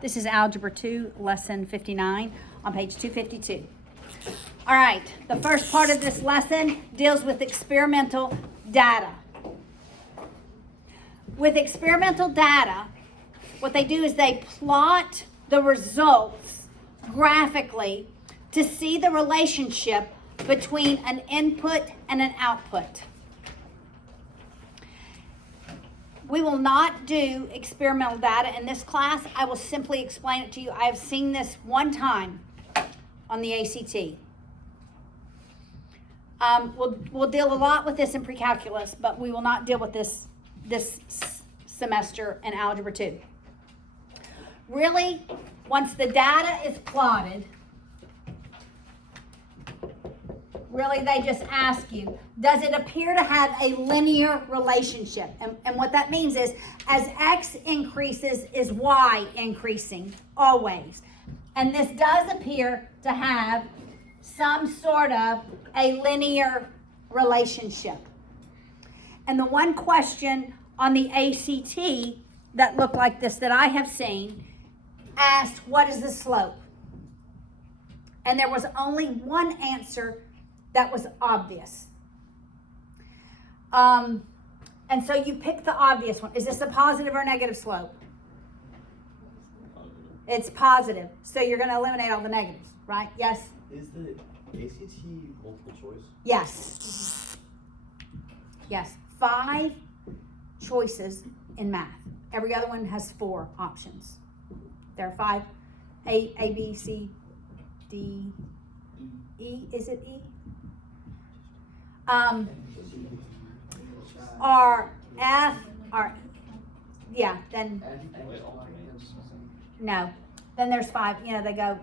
This is Algebra 2, Lesson 59 on page 252. All right, the first part of this lesson deals with experimental data. With experimental data, what they do is they plot the results graphically to see the relationship between an input and an output. We will not do experimental data in this class. I will simply explain it to you. I have seen this one time on the ACT. We'll deal a lot with this in pre-calculus, but we will not deal with this semester in Algebra 2. Really, once the data is plotted, really they just ask you, does it appear to have a linear relationship? And what that means is, as x increases, is y increasing, always. And this does appear to have some sort of a linear relationship. And the one question on the ACT that looked like this that I have seen asked, what is the slope? And there was only one answer that was obvious. And so you pick the obvious one. Is this a positive or negative slope? Positive. It's positive. So you're going to eliminate all the negatives, right? Yes? Is the ACT multiple choice? Yes. Yes. 5 choices in math. Every other one has 4 options. There are 5. A, B, C, D, E. Is it E? Or F, or, yeah, then, no. Then there's 5, they go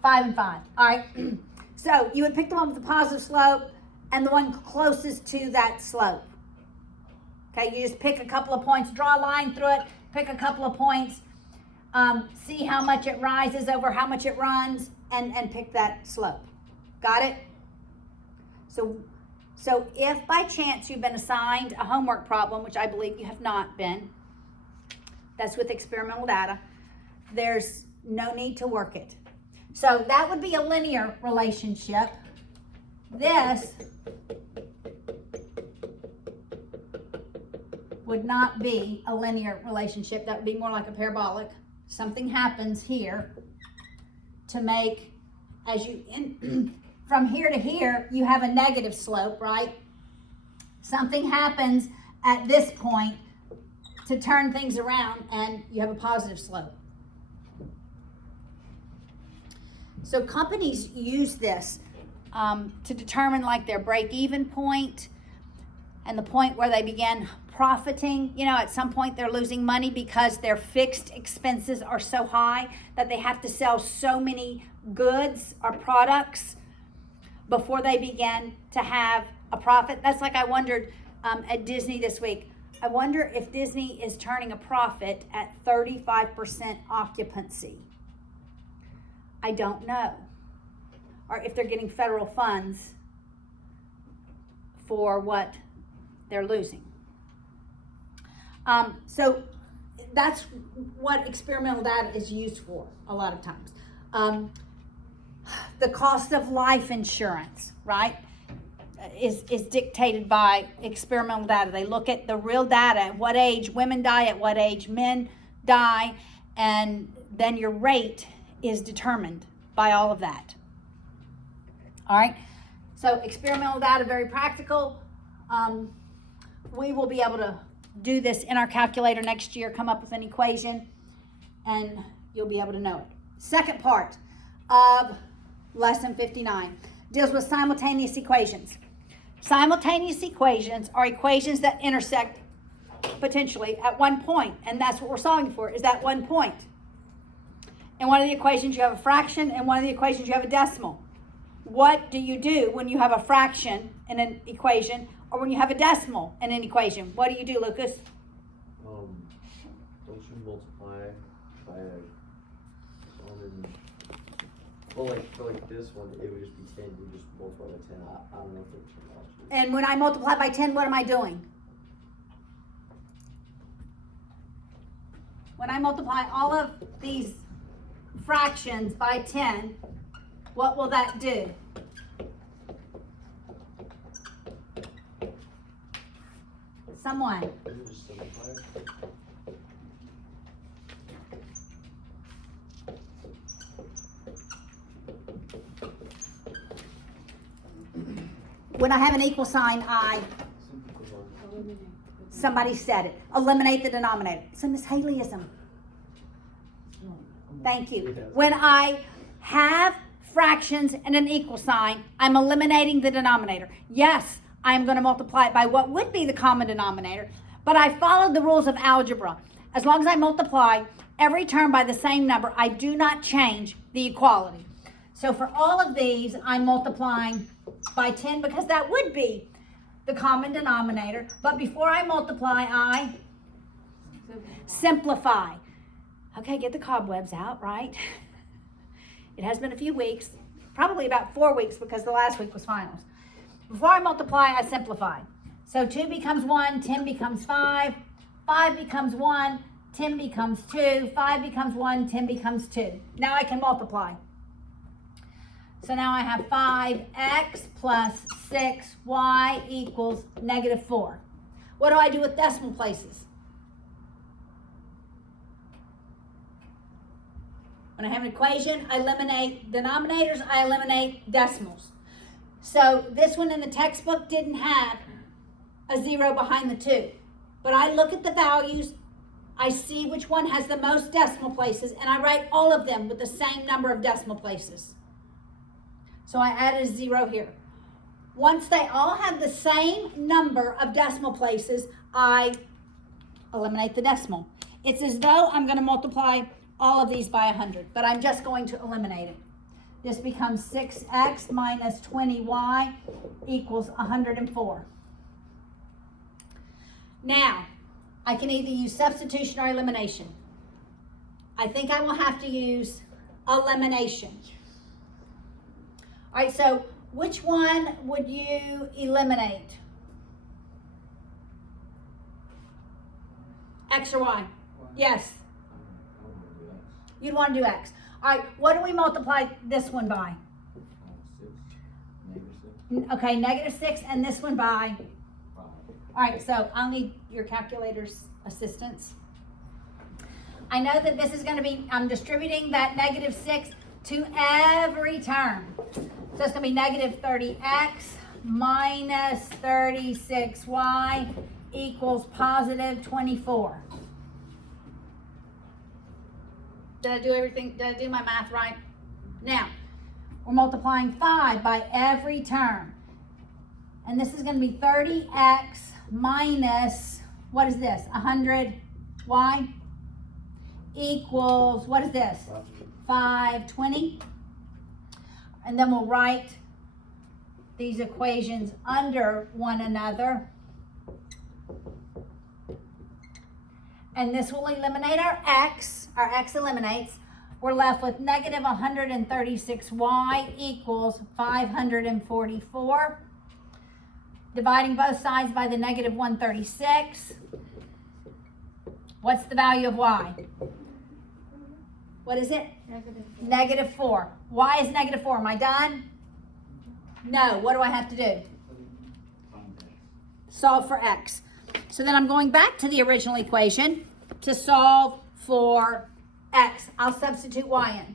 5 and 5. All right. So you would pick the one with the positive slope and the one closest to that slope. Okay, you just pick a couple of points, draw a line through it, pick a couple of points, see how much it rises over how much it runs, and pick that slope. Got it? So if by chance you've been assigned a homework problem, which I believe you have not been, that's with experimental data, there's no need to work it. So that would be a linear relationship. This would not be a linear relationship. That would be more like a parabolic. Something happens here to make, as you from here to here, you have a negative slope, right? Something happens at this point to turn things around and you have a positive slope. So companies use this to determine like their break-even point and the point where they begin profiting. At some point they're losing money because their fixed expenses are so high that they have to sell so many goods or products before they begin to have a profit. That's like I wondered at Disney this week. I wonder if Disney is turning a profit at 35% occupancy. I don't know. Or if they're getting federal funds for what they're losing. So that's what experimental data is used for a lot of times. The cost of life insurance, right, is dictated by experimental data. They look at the real data, at what age women die, at what age men die, and then your rate is determined by all of that. All right, so experimental data, very practical. We will be able to do this in our calculator next year, come up with an equation, and you'll be able to know it. Second part of lesson 59 deals with simultaneous equations. Simultaneous equations are equations that intersect potentially at one point, and that's what we're solving for, is that one point. In one of the equations you have a fraction, in one of the equations you have a decimal. What do you do when you have a fraction in an equation or when you have a decimal in an equation? What do you do, Lucas? Don't you multiply by a common... Well, for this one, it would just be 10. You just multiply by 10. I don't know if it's terminology. And when I multiply by 10, what am I doing? When I multiply all of these fractions by 10, what will that do? Someone. Is it just simplify it? When I have an equal sign, somebody said it, eliminate the denominator. It's a Miss Haleyism. Thank you. When I have fractions and an equal sign, I'm eliminating the denominator. Yes, I'm going to multiply it by what would be the common denominator, but I followed the rules of algebra. As long as I multiply every term by the same number, I do not change the equality. So for all of these, I'm multiplying by 10 because that would be the common denominator. But before I multiply, I simplify. Okay, get the cobwebs out, right? It has been a few weeks, probably about 4 weeks because the last week was finals. Before I multiply, I simplify. So 2 becomes 1, 10 becomes 5, 5 becomes 1, 10 becomes 2, 5 becomes 1, 10 becomes 2. Now I can multiply. So now I have 5x plus 6y equals negative 4. What do I do with decimal places? When I have an equation, I eliminate denominators, I eliminate decimals. So this one in the textbook didn't have a 0 behind the 2. But I look at the values, I see which one has the most decimal places, and I write all of them with the same number of decimal places. So I added a 0 here. Once they all have the same number of decimal places, I eliminate the decimal. It's as though I'm going to multiply all of these by 100, but I'm just going to eliminate it. This becomes 6x minus 20y equals 104. Now, I can either use substitution or elimination. I think I will have to use elimination. All right, so which one would you eliminate? X or Y? Yes. You'd want to do X. All right, what do we multiply this one by? 6. Okay, negative 6, and this one by? 5. All right, so I'll need your calculator's assistance. I know that this is going to be, I'm distributing that negative 6 to every term. So it's going to be negative 30x minus 36y equals positive 24. Did I do everything? Did I do my math right? Now, we're multiplying 5 by every term. And this is going to be 30x minus, what is this? 100y equals, what is this? 520. And then we'll write these equations under one another. And this will eliminate our x. Our x eliminates. We're left with negative 136y equals 544. Dividing both sides by the negative 136. What's the value of y? What is it? Negative 4. Why is negative 4? Am I done? No. What do I have to do? Solve for x. So then I'm going back to the original equation to solve for x. I'll substitute y in.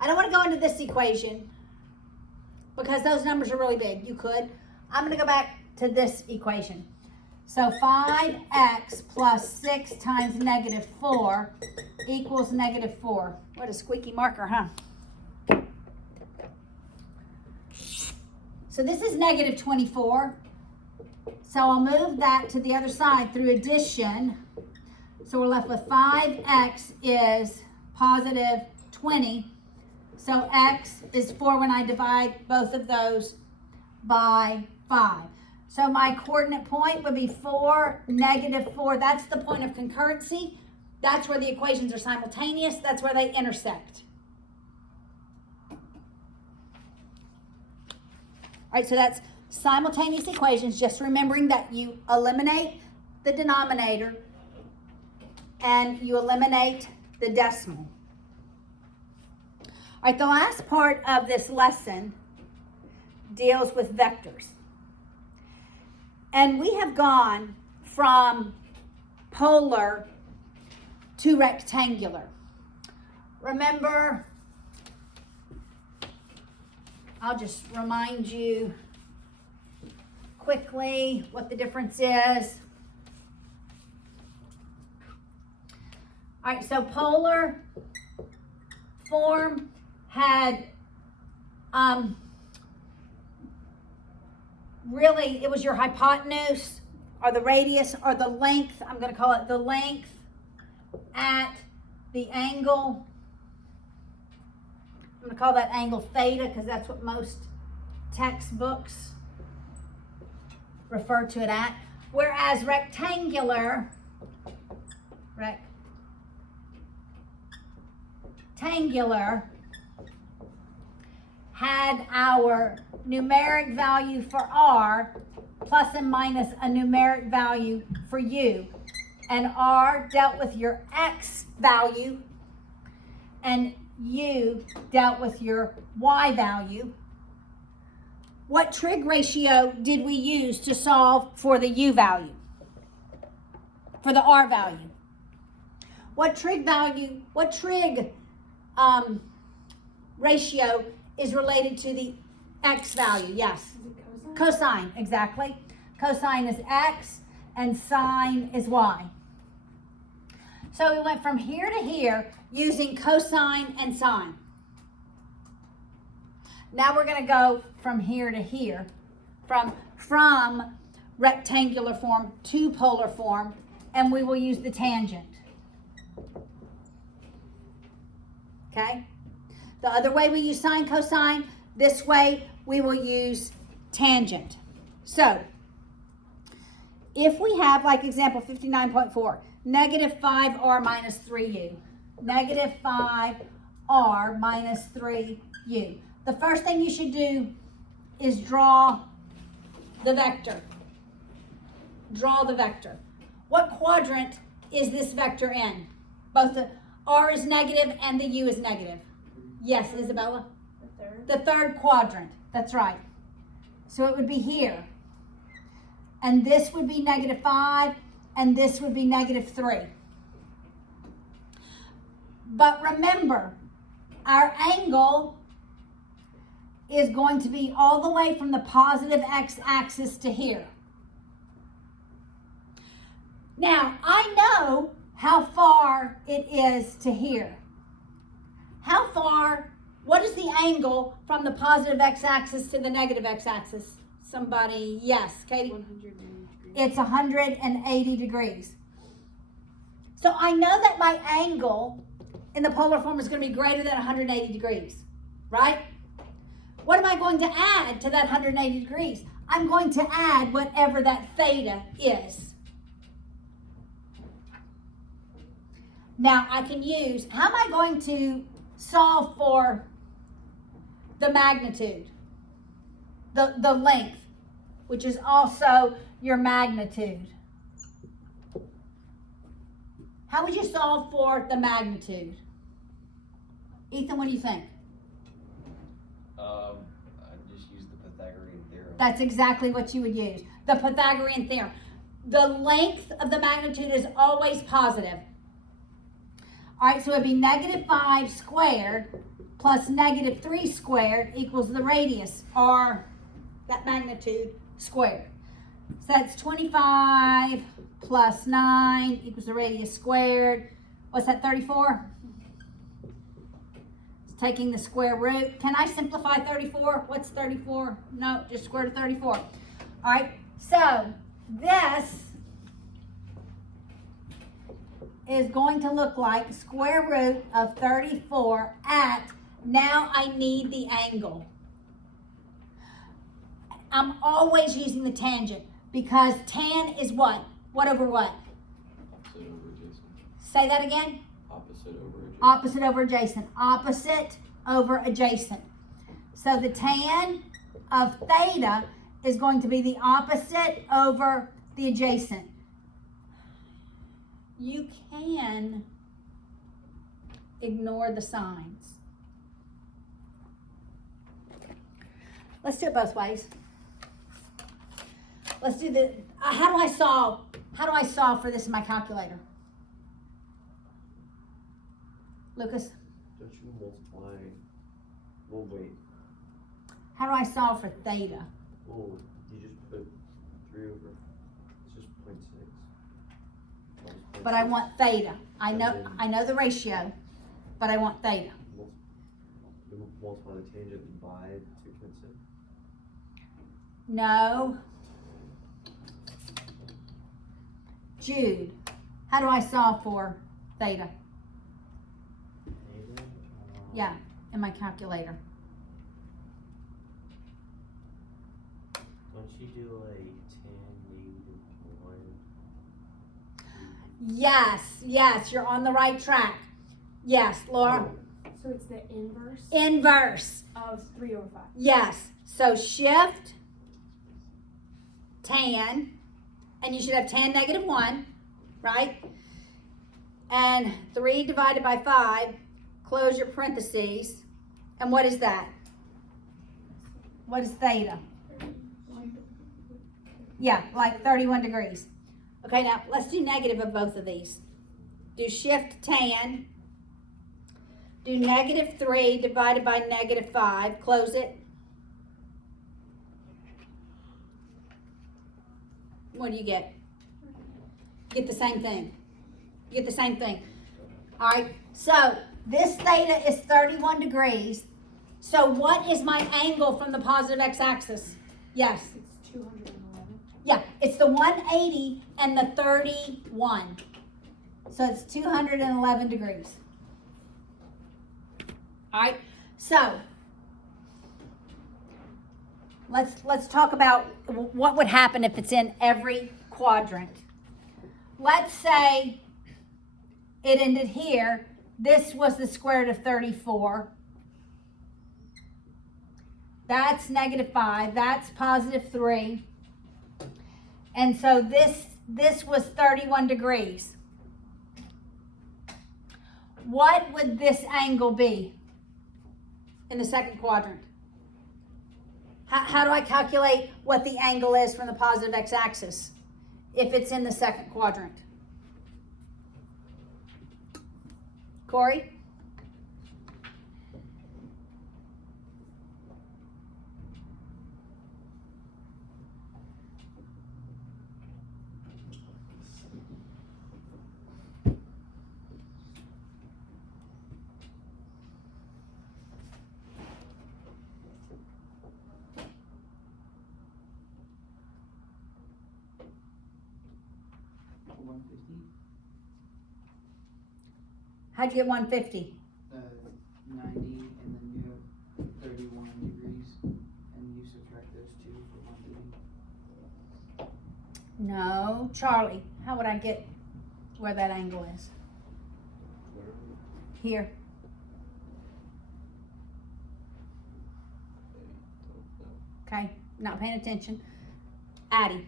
I don't want to go into this equation because those numbers are really big. You could. I'm going to go back to this equation. So 5x plus 6 times negative 4 equals negative 4. What a squeaky marker, huh? So this is negative 24. So I'll move that to the other side through addition. So we're left with 5x is positive 20. So x is 4 when I divide both of those by 5. So my coordinate point would be 4, negative 4. That's the point of concurrency. That's where the equations are simultaneous. That's where they intersect. All right, so that's simultaneous equations. Just remembering that you eliminate the denominator and you eliminate the decimal. All right, the last part of this lesson deals with vectors. And we have gone from polar to rectangular. Remember, I'll just remind you quickly what the difference is. All right, so polar form had really, it was your hypotenuse or the radius or the length. I'm going to call it the length at the angle. I'm going to call that angle theta because that's what most textbooks refer to it at. Whereas rectangular had our numeric value for R plus and minus a numeric value for U. And R dealt with your X value and U dealt with your Y value. What trig ratio did we use to solve for the U value? For the R value? What trig ratio is related to the X value? Yes. Is it cosine? Cosine, exactly. Cosine is X and sine is Y. So we went from here to here using cosine and sine. Now we're going to go from here to here, from rectangular form to polar form, and we will use the tangent. Okay? The other way we use sine, cosine. This way we will use tangent. So, if we have, like example 59.4, negative 5r minus 3u. Negative 5r minus 3u. The first thing you should do is draw the vector. Draw the vector. What quadrant is this vector in? Both the r is negative and the u is negative. Yes, Isabella? The third. The third quadrant. That's right. So it would be here. And this would be negative 5, and this would be negative 3. But remember, our angle is going to be all the way from the positive x-axis to here. Now, I know how far it is to here. How far, what is the angle from the positive x-axis to the negative x-axis? Somebody, yes, Katie? 180 degrees. It's 180 degrees. So I know that my angle in the polar form is going to be greater than 180 degrees, right? What am I going to add to that 180 degrees? I'm going to add whatever that theta is. Now I can use, how am I going to solve for the magnitude? The length, which is also your magnitude. How would you solve for the magnitude? Ethan, what do you think? I just use the Pythagorean theorem. That's exactly what you would use. The Pythagorean theorem. The length of the magnitude is always positive. All right, so it'd be negative 5 squared plus negative 3 squared equals the radius, or that magnitude squared. So that's 25 plus 9 equals the radius squared. What's that, 34? It's taking the square root. Can I simplify 34? What's 34? No, just square root of 34. All right, so this is going to look like square root of 34 at, now I need the angle. I'm always using the tangent because tan is what? What over what? Opposite over adjacent. Say that again. Opposite over adjacent. Opposite over adjacent. Opposite over adjacent. So the tan of theta is going to be the opposite over the adjacent. You can ignore the signs. let's do it both ways. Let's do the, how do I solve for this in my calculator? Lucas, Don't you multiply? Well, wait. how do I solve for theta? Well, you just put 3 over. It's just 0.6. But I want theta. I know the ratio, but I want theta. You multiply the tangent by 2.6. No. Jude, how do I solve for theta? Yeah, in my calculator. Don't you do like 10 -1? Yes, you're on the right track. Yes, Laura. So it's the inverse Inverse. of 3 over 5. Yes. So shift tan, and you should have tan negative 1, right? And 3 divided by 5, close your parentheses. And what is that? What is theta? Yeah, like 31 degrees. Okay, now let's do negative of both of these. Do shift tan. Do negative 3 divided by negative 5. Close it. What do you get? You get the same thing. You get the same thing. All right, so this theta is 31 degrees. So what is my angle from the positive x-axis? Yes. It's 211. Yeah, it's the 180 and the 31. So it's 211 degrees. All right, so let's talk about what would happen if it's in every quadrant. Let's say it ended here. This was the square root of 34. That's negative 5. That's positive 3. And so this was 31 degrees. What would this angle be in the second quadrant? How do I calculate what the angle is from the positive x-axis if it's in the second quadrant? Corey? How'd you get 150? 90, and then you have 31 degrees, and you subtract those two for 180. No. Charlie, how would I get where that angle is? Here. Okay, not paying attention. Addie.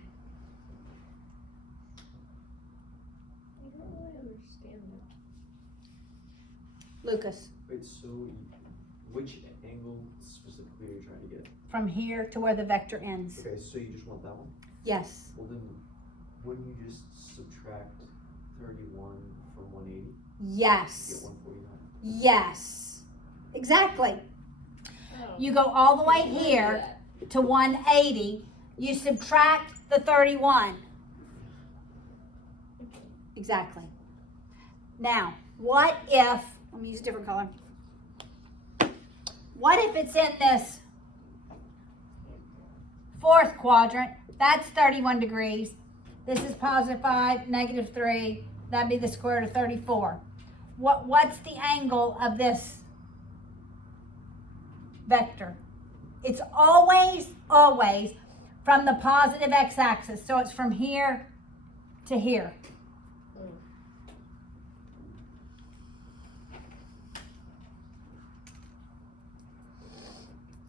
I don't really understand that. Lucas. Wait, so which angle specifically are you trying to get? From here to where the vector ends. Okay, so you just want that one? Yes. Well then, wouldn't you just subtract 31 from 180? Yes. Get 149. Yes. Exactly. Oh. You go all the way here to 180. You subtract the 31. Exactly. Now, what if, let me use a different color. What if it's in this fourth quadrant? That's 31 degrees. This is positive 5, negative 3. That'd be the square root of 34. What's the angle of this vector? It's always from the positive x-axis. So it's from here to here.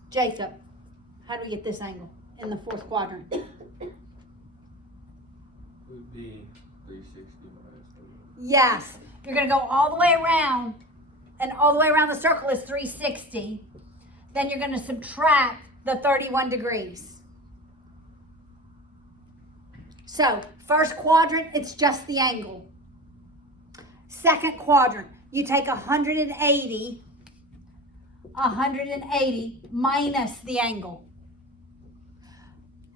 Jacob, how do we get this angle in the fourth quadrant? Would be 360 minus 30. Yes, you're gonna go all the way around, and all the way around the circle is 360. Then you're gonna subtract the 31 degrees. So, first quadrant, it's just the angle. Second quadrant, you take 180 minus the angle.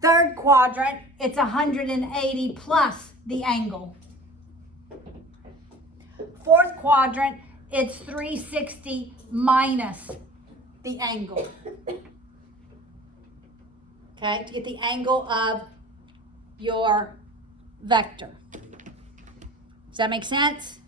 Third quadrant, it's 180 plus the angle. Fourth quadrant, it's 360 minus the angle. Okay, to get the angle of your vector. Does that make sense?